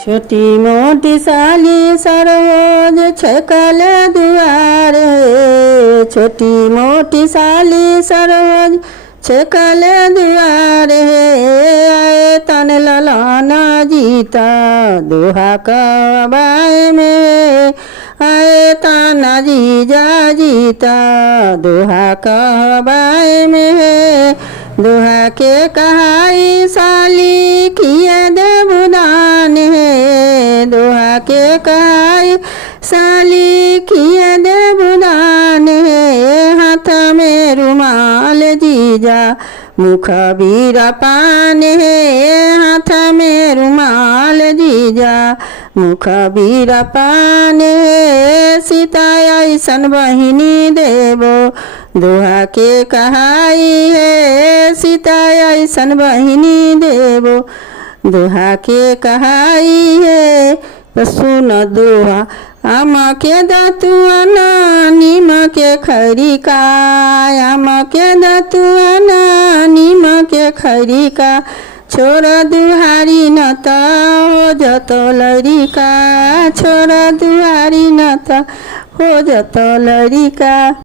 छोटी मोटी साली सरोज छकल दुआर है। छोटी मोटी साली सरोज छकल दुआर है। आए तन ललाना जीता दोहा कबाए में। आए ताना जीजा जीता दोहा कबाए में। दोहा के कहाई साली किए देवदान है। दोहा के कहाई साली किए देवदान है। हाथ में रुमाल जीजा मुख बीरा पान है। हाथ में रुमाल जीजा मुख बीरा पान है। सीता ऐसन बहिनी देवो दोहा के कहाई है। सीता ऐसन बहिनी देवो दोहा के कहाई है। तो सुन दोहा आम के दतुआना नीम के खरी का। आम के दतुआना नीम के खरी का। छोरा दुहारी न त हो जतो लड़िका। छोरा दुहारी न त हो जतो लड़िका।